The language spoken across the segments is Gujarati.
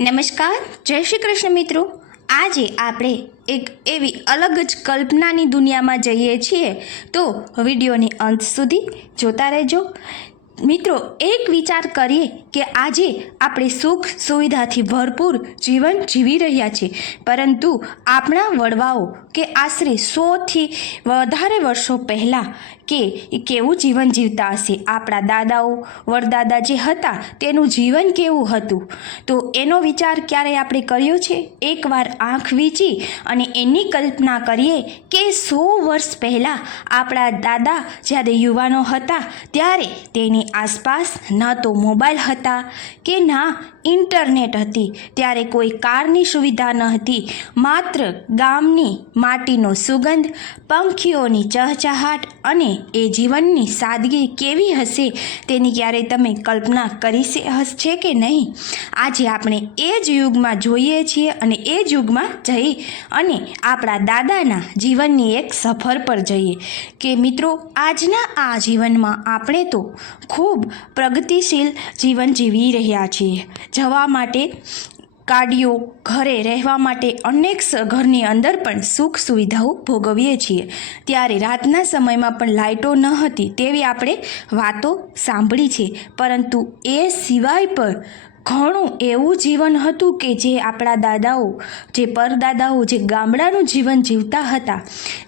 નમસ્કાર, જય શ્રી કૃષ્ણ મિત્રો. આજે આપણે એક એવી અલગ જ કલ્પનાની દુનિયામાં જઈએ છીએ. તો વિડીયોની અંત સુધી જોતા રહેજો. મિત્રો, એક વિચાર કરીએ કે આજે આપણે સુખ સુવિધાથી ભરપૂર જીવન જીવી રહ્યા છીએ. પરંતુ આપણા વડવાઓ કે આશરે સોથી વધારે વર્ષો પહેલાં કે કેવું જીવન જીવતા હશે? આપણા દાદાઓ વડદાદા જે હતા, તેનું જીવન કેવું હતું? તો એનો વિચાર ક્યારે આપણે કર્યો છે? એકવાર આંખ વીંચી અને એની કલ્પના કરીએ કે સો વર્ષ પહેલાં આપણા દાદા જ્યારે યુવાનો હતા, ત્યારે તેની આસપાસ ન તો મોબાઈલ હતા કે ના ઇન્ટરનેટ હતી. ત્યારે કોઈ કારની સુવિધા ન હતી. માત્ર ગામની માટીનો સુગંધ, પંખીઓની ચહચહાટ અને એ જીવનની સાદગી કેવી હશે તેની ક્યારેય તમે કલ્પના કરી હશે કે નહીં? આજે આપણે એ જ યુગમાં જોઈએ છીએ અને એ જ યુગમાં જઈ અને આપણા દાદાના જીવનની એક સફર પર જઈએ. કે મિત્રો, આજના આ જીવનમાં આપણે તો ખૂબ પ્રગતિશીલ જીવન જીવી રહ્યા છીએ. જવા માટે ગાડીઓ ઘરે રહેવા માટે અનેક ઘરની અંદર પણ સુખ સુવિધાઓ ભોગવીએ છીએ. ત્યારે રાતના સમયમાં પણ લાઇટો ન હતી તેવી આપણે વાતો સાંભળી છે. પરંતુ એ સિવાય પણ ઘણું એવું જીવન હતું કે જે આપણા દાદાઓ, જે પરદાદાઓ, જે ગામડાનું જીવન જીવતા હતા,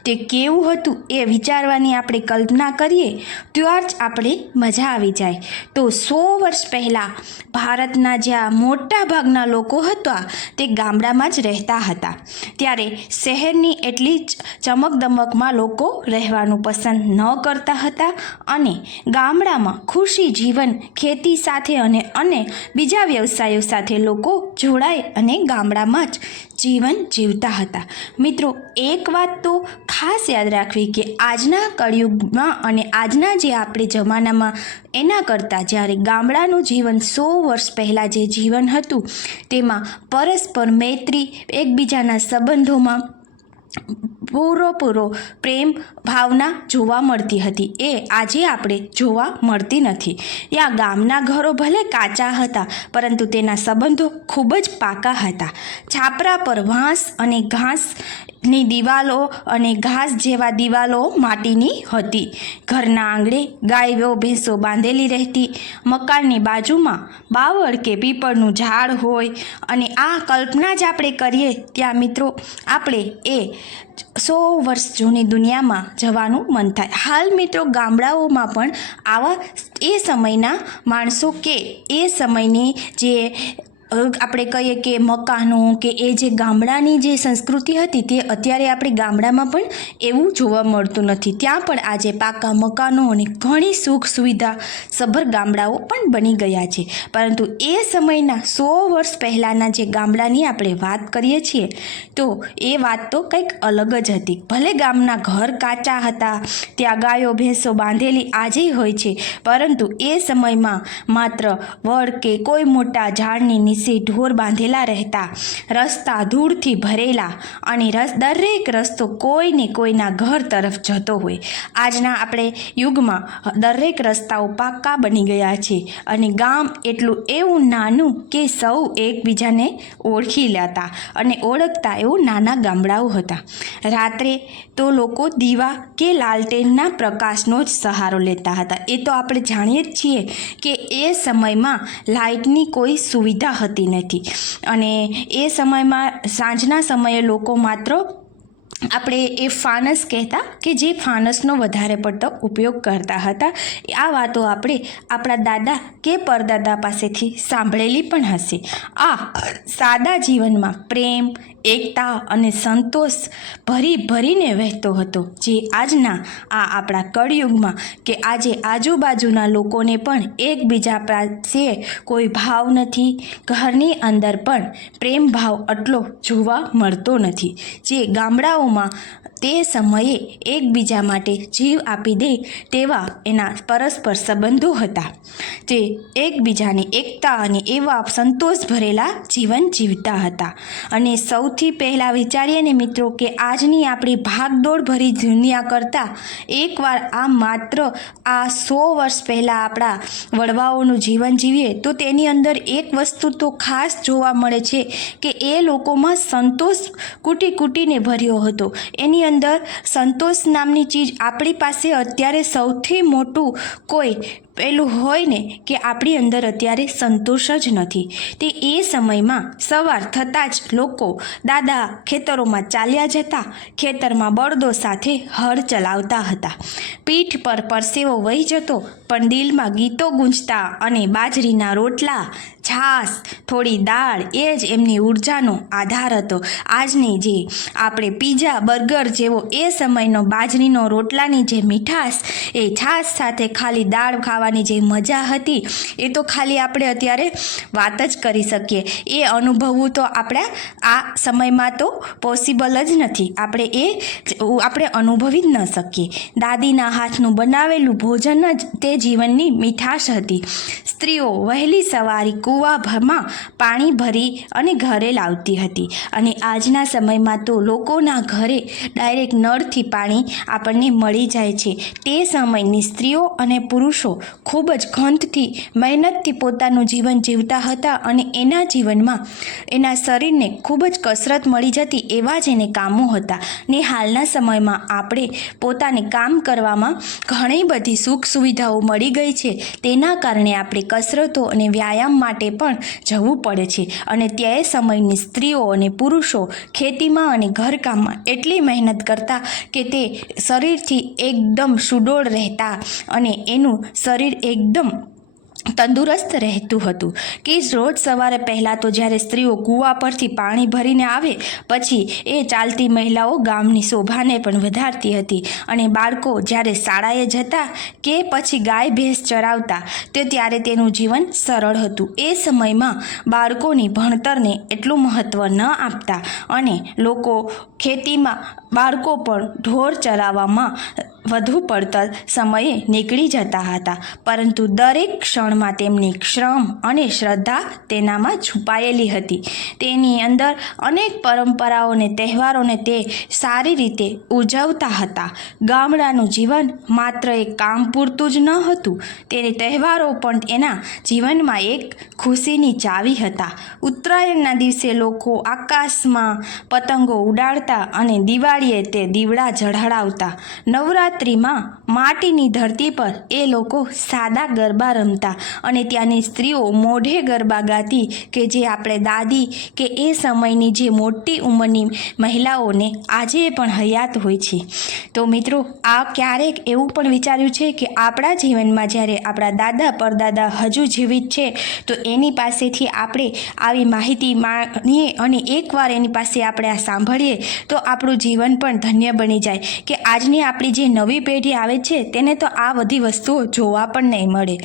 તે કેવું હતું એ વિચારવાની આપણે કલ્પના કરીએ, ત્યાર જ આપણે મજા આવી જાય. તો સો વર્ષ પહેલાં ભારતના જ્યાં મોટા ભાગના લોકો હતા, તે ગામડામાં જ રહેતા હતા. ત્યારે શહેરની એટલી જ ચમકદમકમાં લોકો રહેવાનું પસંદ ન કરતા હતા અને ગામડામાં ખુશી, જીવન, ખેતી સાથે અને અને બીજા વ્યવસાયો સાથે લોકો જોડાય અને ગામડામાં જ જીવન જીવતા હતા. મિત્રો, એક વાત તો ખાસ યાદ રાખવી કે આજના કળિયુગમાં અને આજના જે આપણે જમાનામાં એના કરતાં જ્યારે ગામડાનું જીવન સો વર્ષ પહેલાં જે જીવન હતું, તેમાં પરસ્પર મૈત્રી, એકબીજાના સંબંધોમાં પૂરો પ્રેમ ભાવના જોવા મળતી હતી. એ આજે આપણે જોવા મળતી નથી. ત્યાં ગામના ઘરો ભલે કાચા હતા, પરંતુ તેના સંબંધો ખૂબ જ પાકા હતા. છાપરા પર વાંસ અને ઘાસની દિવાલો અને ઘાસ જેવા દિવાલો માટીની હતી. ઘરના આંગણે ગાયો, ભેંસો બાંધેલી રહેતી. મકાનની બાજુમાં બાવળ કે પીપળનું ઝાડ હોય અને આ કલ્પના જ આપણે કરીએ ત્યાં મિત્રો આપણે એ સો વર્ષ જૂની દુનિયામાં જવાનું મન થાય. હાલ મિત્રો ગામડાઓમાં પણ આવા એ સમયના માણસો કે એ સમયની જે આપણે કહીએ કે મકાનો કે એ જે ગામડાની જે સંસ્કૃતિ હતી તે અત્યારે આપણે ગામડામાં પણ એવું જોવા મળતું નથી. ત્યાં પણ આજે પાકા મકાનો અને ઘણી સુખ સુવિધા સભર ગામડાઓ પણ બની ગયા છે. પરંતુ એ સમયના સો વર્ષ પહેલાંના જે ગામડાની આપણે વાત કરીએ છીએ, તો એ વાત તો કંઈક અલગ જ હતી. ભલે ગામના ઘર કાચા હતા, ત્યાં ગાયો ભેંસો બાંધેલી આજે હોય છે, પરંતુ એ સમયમાં માત્ર વડ કે કોઈ મોટા ઝાડની નીચે ઢોર બાંધેલા રહેતા, રસ્તા ધૂળથી ભરેલા અને રસ દરેક રસ્તો કોઈને કોઈના ઘર તરફ જતો હોય. આજના આપણે યુગમાં દરેક રસ્તાઓ પાક્કા બની ગયા છે અને ગામ એટલું એવું નાનું કે સૌ એકબીજાને ઓળખી લેતા અને ઓળખતા એવું નાના ગામડાઓ હતા. રાત્રે તો લોકો દીવા કે લાલટેનના પ્રકાશનો જ સહારો લેતા હતા. એ તો આપણે જાણીએ જ છીએ કે એ સમયમાં લાઇટની કોઈ સુવિધા હતી નથી. અને એ સમયમાં, સાંજના સમયે લોકો માત્ર આપણે એ ફાનસ કહેતા કે જે ફાનસનો વધારે પડતો ઉપયોગ કરતા હતા. આ વાતો આપણે આપણા દાદા કે પરદાદા પાસેથી સાંભળેલી પણ હશે. આ સાદા જીવનમાં પ્રેમ એકતા અને સંતોષ ભરી ભરીને વહેતો હતો. જે આજના આ આપણા કળયુગમાં કે આજે આજુબાજુના લોકોને પણ એકબીજા પાસે કોઈ ભાવ નથી, ઘરની અંદર પણ પ્રેમ ભાવ આટલો જોવા મળતો નથી. જે ગામડાઓમાં તે સમયે એકબીજા માટે જીવ આપી દે તેવા એના પરસ્પર સંબંધો હતા. તે એકબીજાની એકતા અને એવા સંતોષ ભરેલા જીવન જીવતા હતા. અને સૌથી સૌથી પહેલાં વિચારીએ ને મિત્રો કે આજની આપણી ભાગદોડ ભરી દુનિયા કરતાં એકવાર આ માત્ર આ સો વર્ષ પહેલાં આપણા વડવાઓનું જીવન જીવીએ, તો તેની અંદર એક વસ્તુ તો ખાસ જોવા મળે છે કે એ લોકોમાં સંતોષ કૂટી કૂટીને ભર્યો હતો. એની અંદર સંતોષ નામની ચીજ આપણી પાસે અત્યારે સૌથી મોટું કોઈ પેલું હોય ને કે આપણી અંદર અત્યારે સંતોષ જ નથી. તે એ સમયમાં સવાર થતાં જ લોકો દાદા ખેતરોમાં ચાલ્યા જતા, ખેતરમાં બળદો સાથે હળ ચલાવતા હતા. પીઠ પર પરસેવો વહી જતો, પણ દિલમાં ગીતો ગુંજતા અને બાજરીના રોટલા છાશ, થોડી દાળ, એ જ એમની ઉર્જાનો આધાર હતો. આજની જે આપણે પીઝા બર્ગર જેવો એ સમયનો બાજરીનો રોટલાની જે મીઠાશ, એ છાશ સાથે ખાલી દાળ ખાવાની જે મજા હતી, એ તો ખાલી આપણે અત્યારે વાત જ કરી શકીએ. એ અનુભવવું તો આપણા આ સમયમાં તો પોસિબલ જ નથી. આપણે એ આપણે અનુભવી જ ન શકીએ. દાદીના હાથનું બનાવેલું ભોજન જ તે જીવનની મીઠાશ હતી. સ્ત્રીઓ વહેલી સવારી કૂવામાં પાણી ભરી અને ઘરે લાવતી હતી. અને આજના સમયમાં તો લોકોના ઘરે ડાયરેક્ટ નળથી પાણી આપણને મળી જાય છે. તે સમયની સ્ત્રીઓ અને પુરુષો ખૂબ જ ખંતથી મહેનતથી પોતાનું જીવન જીવતા હતા અને એના જીવનમાં એના શરીરને ખૂબ જ કસરત મળી જતી એવા જ એને કામો હતા. ને હાલના સમયમાં આપણે પોતાને કામ કરવામાં ઘણી બધી સુખ સુવિધાઓ મળી ગઈ છે. તેના કારણે આપણે કસરતો અને વ્યાયામ માટે પણ જવું પડે છે. અને તે સમયની સ્ત્રીઓ અને પુરુષો ખેતીમાં અને ઘરકામમાં એટલી મહેનત કરતા કે તે શરીરથી એકદમ સુડોળ રહેતા અને એનું શરીર એકદમ તંદુરસ્ત રહેતું હતું. કે રોજ સવારે પહેલાં તો જ્યારે સ્ત્રીઓ કૂવા પરથી પાણી ભરીને આવે, પછી એ ચાલતી મહિલાઓ ગામની શોભાને પણ વધારતી હતી. અને બાળકો જ્યારે શાળાએ જતા કે પછી ગાય ભેંસ ચરાવતા, તે ત્યારે તેનું જીવન સરળ હતું. એ સમયમાં બાળકોની ભણતરને એટલું મહત્ત્વ ન આપતા અને લોકો ખેતીમાં બાળકો પણ ઢોર ચરાવવામાં વધુ પડતર સમયે નીકળી જતા હતા. પરંતુ દરેક ક્ષણમાં તેમની શ્રમ અને શ્રદ્ધા તેનામાં છુપાયેલી હતી. તેની અંદર અનેક પરંપરાઓને તહેવારોને તે સારી રીતે ઉજવતા હતા. ગામડાનું જીવન માત્ર એક કામ પૂરતું જ ન હતું. તેને તહેવારો પણ એના જીવનમાં એક ખુશીની ચાવી હતા. ઉત્તરાયણના દિવસે લોકો આકાશમાં પતંગો ઉડાડતા અને દિવાળીએ તે દીવડા ઝળહળાવતા નવરાત્રિમાં માટીની ધરતી પર એ લોકો સાદા ગરબા રમતા અને ત્યાંની સ્ત્રીઓ મોઢે ગરબા ગાતી કે જે આપણે દાદી કે એ સમયની જે મોટી ઉંમરની મહિલાઓને આજે પણ હયાત હોય છે. તો મિત્રો, આ ક્યારેક એવું પણ વિચાર્યું છે કે આપણા જીવનમાં જ્યારે આપણા દાદા પરદાદા હજુ જીવિત છે, તો એની પાસેથી આપણે આવી માહિતી માણીએ અને એકવાર એની પાસે આપણે આ સાંભળીએ તો આપણું જીવન પણ ધન્ય બની જાય. કે આજની આપણી જે નવી પેઢી આવે છે, તેને તો આ બધી વસ્તુઓ જોવા પણ નહીં મળે.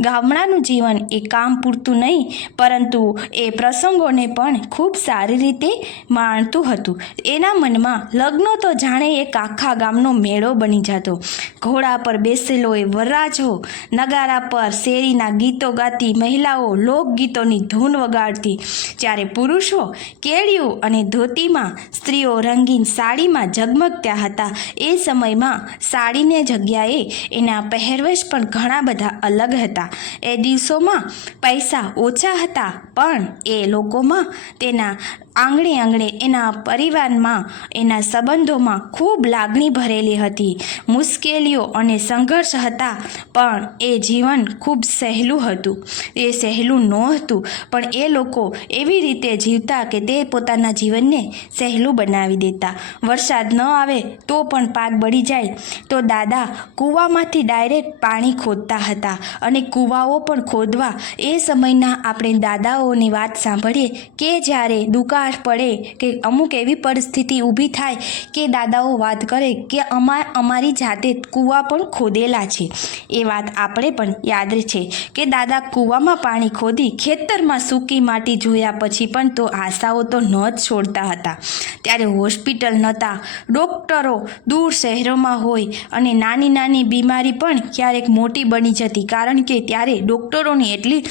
ગામડાનું જીવન એ કામ પૂરતું નહીં, પરંતુ એ પ્રસંગોને પણ ખૂબ સારી રીતે માણતું હતું. એના મનમાં લગ્નો તો જાણે એક આખા ગામનો મેળો બની જતો. ઘોડા પર બેસેલો એ વરરાજો, નગારા પર શેરીના ગીતો ગાતી, મહિલાઓ લોકગીતોની ધૂન વગાડતી. જ્યારે પુરુષો કેળિયું અને ધોતીમાં સ્ત્રીઓ રંગીન સાડીમાં ઝગમગતા હતા. એ સમયમાં સાડીને જગ્યાએ એના પહેરવેશ પણ ઘણા બધા અલગ હતા. એ દિવસોમાં પૈસા ઓછા હતા, પણ એ લોકોમાં તેના આંગણે આંગણે એના પરિવારમાં, એના સંબંધોમાં ખૂબ લાગણી ભરેલી હતી. મુશ્કેલીઓ અને સંઘર્ષ હતા, પણ એ જીવન ખૂબ સહેલું હતું. એ સહેલું નહોતું પણ એ લોકો એવી રીતે જીવતા કે તે પોતાના જીવનને સહેલું બનાવી દેતા. વરસાદ ન આવે તો પણ પાક બળી જાય. તો દાદા કૂવામાંથી ડાયરેક્ટ પાણી ખોદતા હતા અને કૂવાઓ પણ ખોદવા એ સમયના આપણે દાદાઓની વાત સાંભળીએ કે જ્યારે દુકાળ પડે કે અમુક એવી પરિસ્થિતિ ઊભી થાય કે દાદાઓ વાત કરે કે અમા, અમારી જાતે કૂવા પણ ખોદેલા છે. એ વાત આપણે પણ યાદ છે કે દાદા કૂવામાં પાણી ખોદી ખેતરમાં સૂકી માટી જોયા પછી પણ તો આશાઓ તો ન જ છોડતા હતા. ત્યારે હોસ્પિટલ નહોતા ડૉક્ટરો દૂર શહેરોમાં હોય અને નાની નાની બીમારી પણ ક્યારેક મોટી બની જતી કારણ કે ત્યારે ડૉક્ટરોની એટલી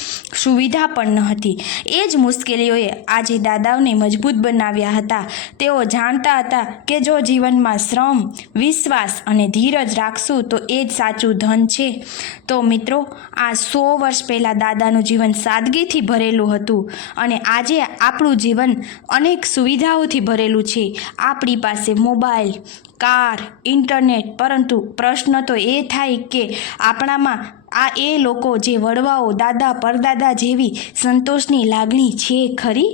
સુવિધા પણ ન હતી. એ જ મુશ્કેલીઓએ આજે દાદાઓને મજબૂત બનાવ્યા હતા. તેઓ જાણતા હતા કે જો જીવનમાં શ્રમ, વિશ્વાસ અને ધીરજ રાખશું, તો એ જ સાચું ધન છે. તો મિત્રો, આ સો વર્ષ પહેલાં દાદાનું જીવન સાદગીથી ભરેલું હતું અને આજે આપણું જીવન અનેક સુવિધાઓથી ભરેલું છે. આપણી પાસે મોબાઈલ, કાર, ઇન્ટરનેટ, પરંતુ પ્રશ્ન તો એ થાય કે આપણામાં આ એ લોકો જે વડવાઓ, દાદા, પરદાદા જેવી સંતોષની લાગણી છે ખરી?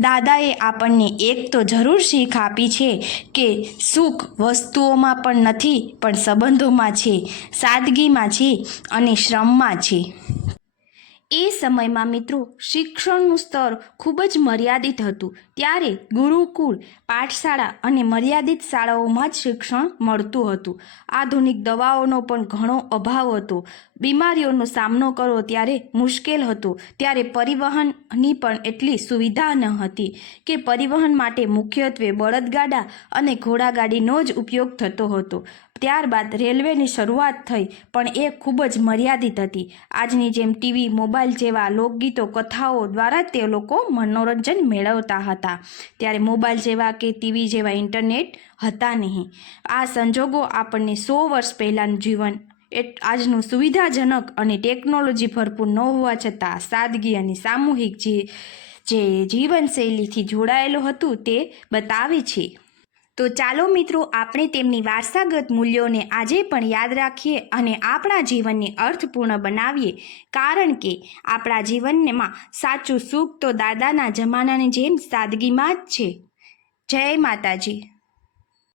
દાદાએ આપણને એક તો જરૂર શીખ આપી છે કે સુખ વસ્તુઓમાં પણ નથી, પણ સંબંધોમાં છે, સાદગીમાં છે અને શ્રમમાં છે. એ સમયમાં મિત્રો શિક્ષણનું સ્તર ખૂબ જ મર્યાદિત હતું. ત્યારે ગુરુકુળ પાઠશાળા અને મર્યાદિત શાળાઓમાં જ શિક્ષણ મળતું હતું. આધુનિક દવાઓનો પણ ઘણો અભાવ હતો. બીમારીઓનો સામનો કરવો ત્યારે મુશ્કેલ હતો. ત્યારે પરિવહનની પણ એટલી સુવિધા ન હતી કે પરિવહન માટે મુખ્યત્વે બળદગાડા અને ઘોડાગાડીનો જ ઉપયોગ થતો હતો. ત્યારબાદ રેલવેની શરૂઆત થઈ, પણ એ ખૂબ જ મર્યાદિત હતી. આજની જેમ ટીવી, મોબાઈલ જેવા લોકગીતો, કથાઓ દ્વારા તે લોકો મનોરંજન મેળવતા હતા. ત્યારે મોબાઈલ જેવા કે ટીવી જેવા ઇન્ટરનેટ હતા નહીં. આ સંજોગો આપણને સો વર્ષ પહેલાંનું જીવન આજનું સુવિધાજનક અને ટેકનોલોજી ભરપૂર ન હોવા છતાં સાદગી અને સામૂહિક જે જે જીવનશૈલીથી જોડાયેલું હતું તે બતાવે છે. તો ચાલો મિત્રો, આપણે તેમની વારસાગત મૂલ્યોને આજે પણ યાદ રાખીએ અને આપણા જીવનને અર્થપૂર્ણ બનાવીએ. કારણ કે આપણા જીવનમાં સાચું સુખ તો દાદાના જમાનાની જેમ સાદગીમાં જ છે. જય માતાજી.